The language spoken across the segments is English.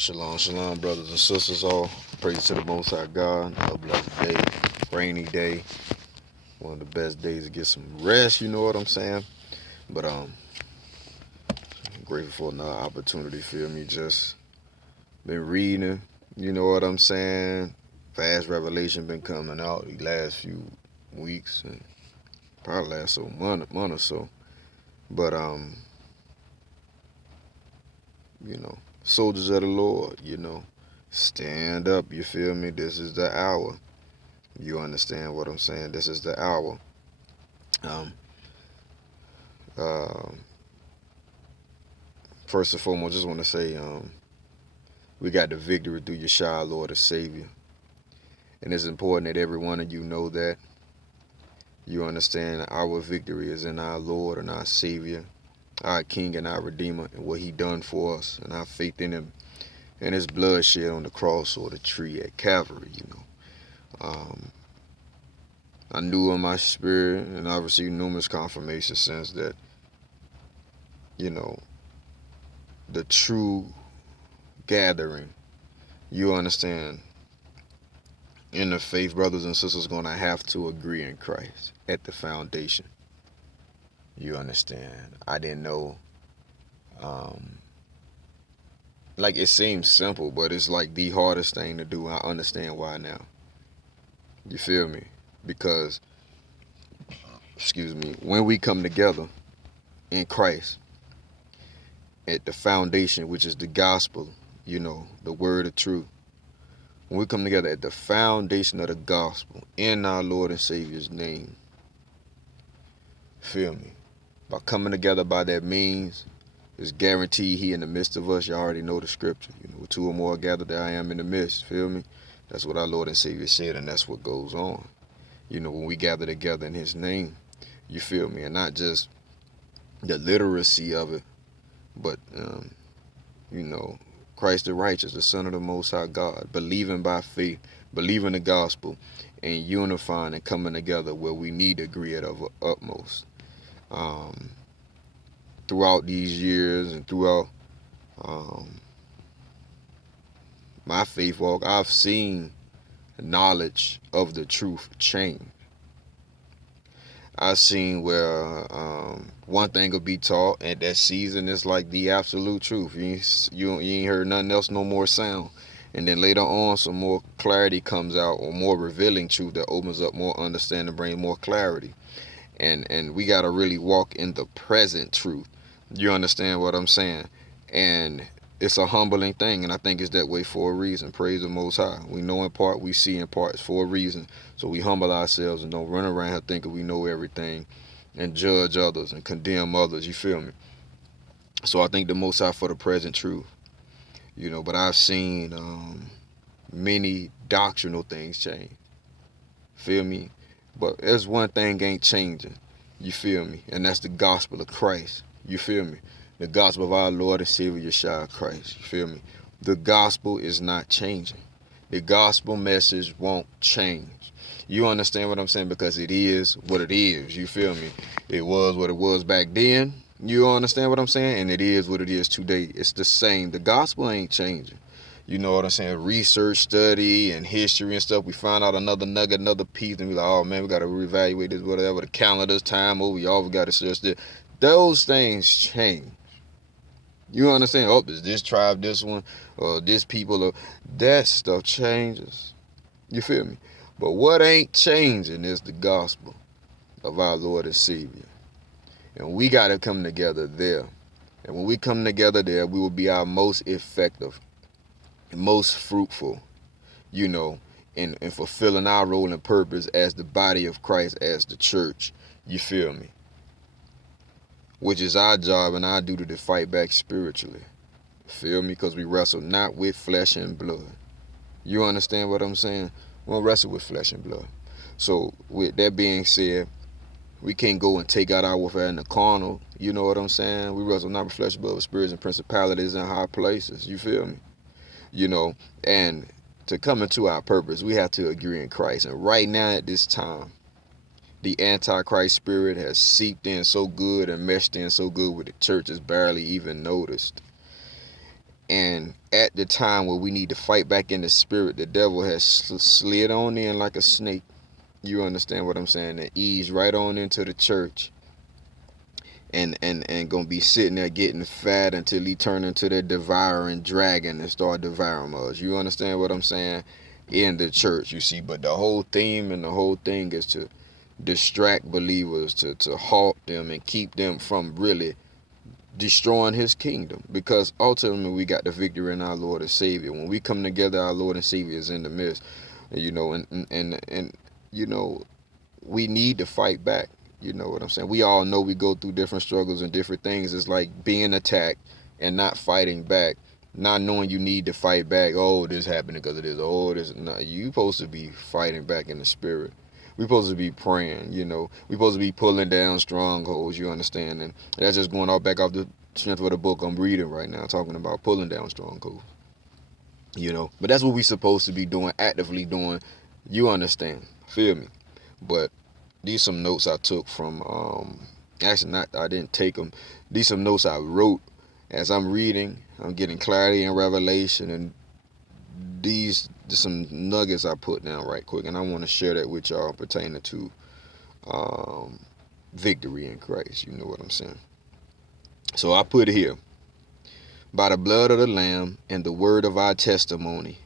Shalom, shalom, brothers and sisters. All praise to the Most High God. A blessed day, rainy day. One of the best days to get some rest. You know what I'm saying? But grateful for another opportunity. Feel me? Just been reading. You know what I'm saying? Fast revelation been coming out the last few weeks and probably last month or so. But soldiers of the Lord. Stand up. You feel me? This is the hour. You understand what I'm saying? This is the hour. Um, uh, First and foremost, just want to say we got the victory through Yeshua, Lord and Savior. And it's important that every one of you know that. You understand our victory is in our Lord and our Savior, our King and our Redeemer, and what He done for us, and our faith in Him, and His blood shed on the cross or the tree at Calvary. I knew in my spirit, and I received numerous confirmations since that, you know, the true gathering, you understand, in the faith, brothers and sisters, going to have to agree in Christ at the foundation. You understand? I didn't know. Like, it seems simple, but it's like the hardest thing to do. I understand why now. You feel me? Because, excuse me, when we come together in Christ at the foundation, which is the gospel, the word of truth. When we come together at the foundation of the gospel in our Lord and Savior's name, feel me? By coming together by that means, it's guaranteed He in the midst of us. You already know the scripture. Two or more gathered, there I am in the midst. Feel me? That's what our Lord and Savior said, and that's what goes on. When we gather together in His name, you feel me? And not just the literacy of it, but, Christ the righteous, the Son of the Most High God, believing by faith, believing the gospel, and unifying and coming together where we need to agree at our utmost. Throughout these years and throughout my faith walk, I've seen knowledge of the truth change. I've seen where one thing will be taught at that season is like the absolute truth. You ain't heard nothing else, no more sound. And then later on, some more clarity comes out, or more revealing truth that opens up more understanding, brings more clarity. And we got to really walk in the present truth. You understand what I'm saying? And it's a humbling thing, and I think it's that way for a reason. Praise the Most High. We know in part, we see in part. It's for a reason. So we humble ourselves and don't run around here thinking we know everything and judge others and condemn others. You feel me? So I think the Most High for the present truth. But I've seen many doctrinal things change. Feel me? But there's one thing ain't changing. You feel me? And that's the gospel of Christ. You feel me? The gospel of our Lord and Savior Yeshua Christ. You feel me? The gospel is not changing. The gospel message won't change. You understand what I'm saying? Because it is what it is. You feel me? It was what it was back then. You understand what I'm saying? And it is what it is today. It's the same. The gospel ain't changing. You know what I'm saying? Research, study, and history and stuff. We find out another nugget, another piece, and we like, oh man, we got to reevaluate this, whatever. The calendar's time over. Y'all got to search this. Those things change. You understand? Oh, is this tribe, this one, or this people, or that stuff changes. You feel me? But what ain't changing is the gospel of our Lord and Savior. And we got to come together there. And when we come together there, we will be our most effective, most fruitful, in fulfilling our role and purpose as the body of Christ, as the church. You feel me? Which is our job and our duty to fight back spiritually. Feel me? Because we wrestle not with flesh and blood. You understand what I'm saying? We don't wrestle with flesh and blood. So with that being said, we can't go and take out our warfare in the carnal. You know what I'm saying? We wrestle not with flesh and blood, but spirits and principalities in high places. You feel me? And to come into our purpose, we have to agree in Christ. And right now at this time, the Antichrist spirit has seeped in so good and meshed in so good with the church, it's barely even noticed. And at the time where we need to fight back in the spirit. The devil has slid on in like a snake. You understand what I'm saying? And ease right on into the church. And gonna be sitting there getting fat until he turn into the devouring dragon and start devouring us. You understand what I'm saying? In the church, you see. But the whole theme and the whole thing is to distract believers, to halt them and keep them from really destroying his kingdom, because ultimately we got the victory in our Lord and Savior. When we come together, our Lord and Savior is in the midst, you know, and you know, we need to fight back. You know what I'm saying? We all know we go through different struggles and different things. It's like being attacked and not fighting back, not knowing you need to fight back. Oh, this happened because of this. Oh, this. No, you supposed to be fighting back in the spirit. We supposed to be praying. You know, we supposed to be pulling down strongholds. You understand? And that's just going off back off the strength of the book I'm reading right now, talking about pulling down strongholds. You know, but that's what we supposed to be doing, actively doing. You understand? Feel me? But these some notes I took from actually not, I didn't take them. These some notes I wrote as I'm reading. I'm getting clarity and revelation, and these some nuggets I put down right quick, and I want to share that with y'all pertaining to victory in Christ. You know what I'm saying? So I put here, by the blood of the Lamb and the word of our testimony,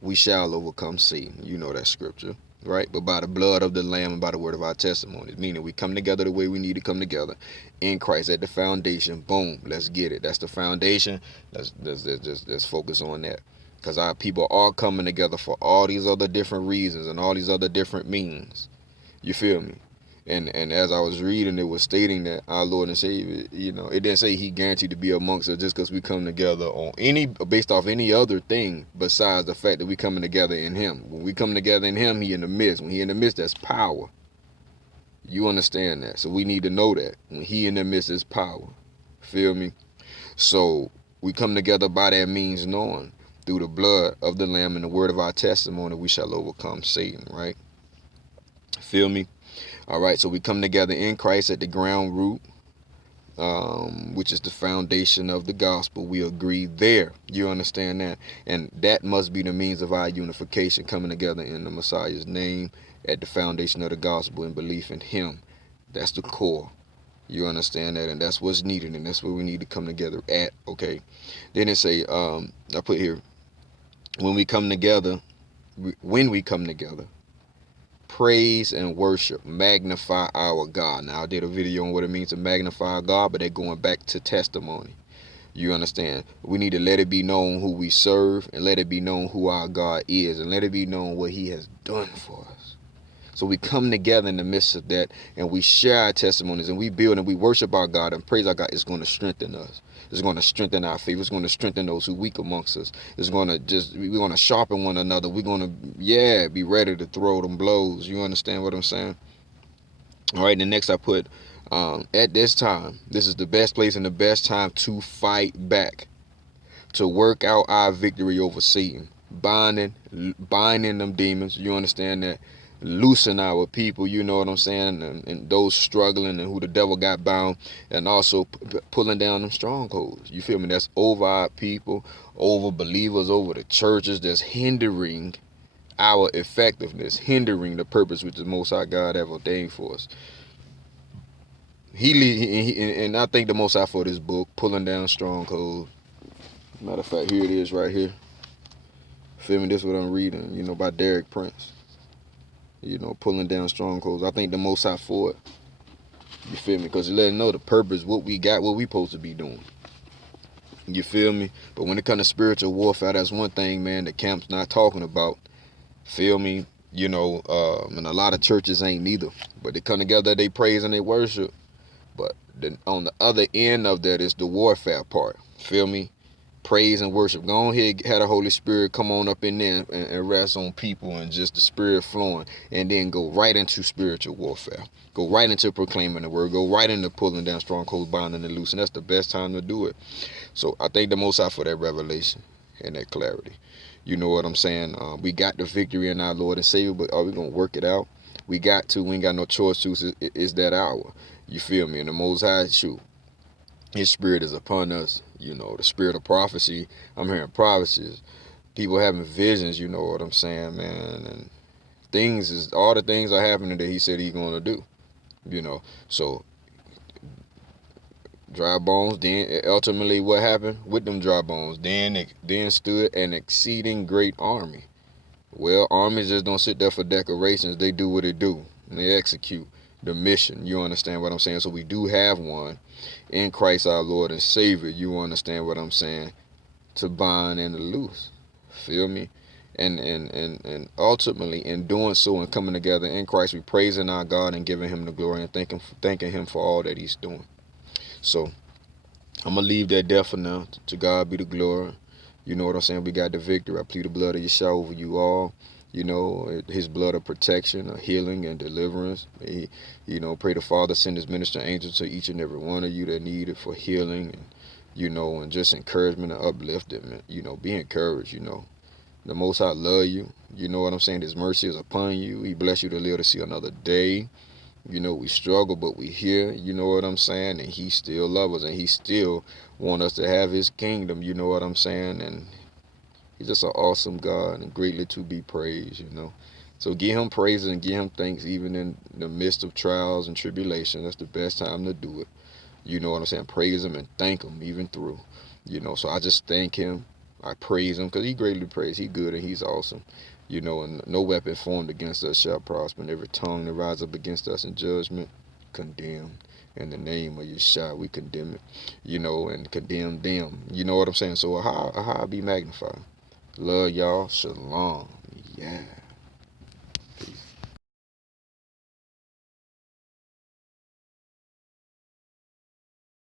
we shall overcome Satan. You know that scripture, right? But by the blood of the Lamb and by the word of our testimony, meaning we come together the way we need to come together in Christ at the foundation. Boom, let's get it. That's the foundation. Let's focus on that, because our people are coming together for all these other different reasons and all these other different means. You feel me? And as I was reading, it was stating that our Lord and Savior, you know, it didn't say he guaranteed to be amongst us just because we come together on based off any other thing besides the fact that we coming together in him. When we come together in him, he in the midst. When he in the midst, that's power. You understand that? So we need to know that when he in the midst is power. Feel me? So we come together by that means, knowing through the blood of the Lamb and the word of our testimony, we shall overcome Satan, right? Feel me? All right, so we come together in Christ at the ground root, which is the foundation of the gospel. We agree there. You understand that? And that must be the means of our unification, coming together in the Messiah's name at the foundation of the gospel and belief in him. That's the core. You understand that? And that's what's needed, and that's where we need to come together at, okay? Then it say, I put here, when we come together, praise and worship, magnify our God. Now, I did a video on what it means to magnify God, but they're going back to testimony. You understand? We need to let it be known who we serve, and let it be known who our God is, and let it be known what he has done for us. So we come together in the midst of that, and we share our testimonies, and we build and we worship our God and praise our God. It's going to strengthen us. It's going to strengthen our faith. It's going to strengthen those who are weak amongst us. It's going to we're going to sharpen one another. We're going to, be ready to throw them blows. You understand what I'm saying? All right, and then next I put, at this time, this is the best place and the best time to fight back, to work out our victory over Satan, binding them demons. You understand that? Loosen our people, you know what I'm saying, and those struggling and who the devil got bound, and also pulling down them strongholds. You feel me? That's over our people, over believers, over the churches, that's hindering our effectiveness, hindering the purpose which the Most High God have ordained for us. And I think the Most High for this book, pulling down strongholds. Matter of fact, here it is right here. Feel me? This is what I'm reading, by Derek Prince. Pulling down strongholds. I think the Most High for it. You feel me? Because you let them know the purpose, what we got, what we supposed to be doing. You feel me? But when it comes to spiritual warfare, that's one thing, man, the camp's not talking about. Feel me? And a lot of churches ain't neither. But they come together, they praise and they worship. But then on the other end of that is the warfare part. Feel me? Praise and worship. Go ahead, have the Holy Spirit come on up in there and rest on people, and just the Spirit flowing, and then go right into spiritual warfare. Go right into proclaiming the word. Go right into pulling down strongholds, binding and loose, and that's the best time to do it. So I thank the Most High for that revelation and that clarity. You know what I'm saying? We got the victory in our Lord and Savior, but are we gonna work it out? We got to. We ain't got no choice to. Is that hour? You feel me? And the Most High, shoot, His spirit is upon us. The spirit of prophecy. I'm hearing prophecies. People having visions. You know what I'm saying, man? And all the things are happening that he said he's going to do. So dry bones. Then ultimately, what happened with them dry bones? Then stood an exceeding great army. Well, armies just don't sit there for decorations. They do what they do. And they execute the mission. You understand what I'm saying? So we do have one in Christ our Lord and Savior. You understand what I'm saying? To bind and to loose. Feel me? And ultimately, in doing so and coming together in Christ, we praising our God and giving him the glory and thanking him for all that he's doing. So I'm going to leave that there for now. To God be the glory. You know what I'm saying? We got the victory. I plead the blood of Yeshua over you all. His blood of protection, of healing, and deliverance. Pray the Father send his minister angels to each and every one of you that need it for healing and just encouragement and upliftment. Be encouraged. The Most High love you. You know what I'm saying? His mercy is upon you. He bless you to live to see another day. We struggle, but we here. You know what I'm saying? And he still loves us, and he still want us to have his kingdom. You know what I'm saying? And he's just an awesome God and greatly to be praised. So give him praises and give him thanks even in the midst of trials and tribulation. That's the best time to do it. You know what I'm saying? Praise him and thank him even through. So I just thank him. I praise him because he greatly praised. He good and he's awesome. And no weapon formed against us shall prosper. And every tongue that rises up against us in judgment, condemn. In the name of Yeshua, we condemn it. And condemn them. You know what I'm saying? So how be magnified. Love y'all. Shalom. Yeah.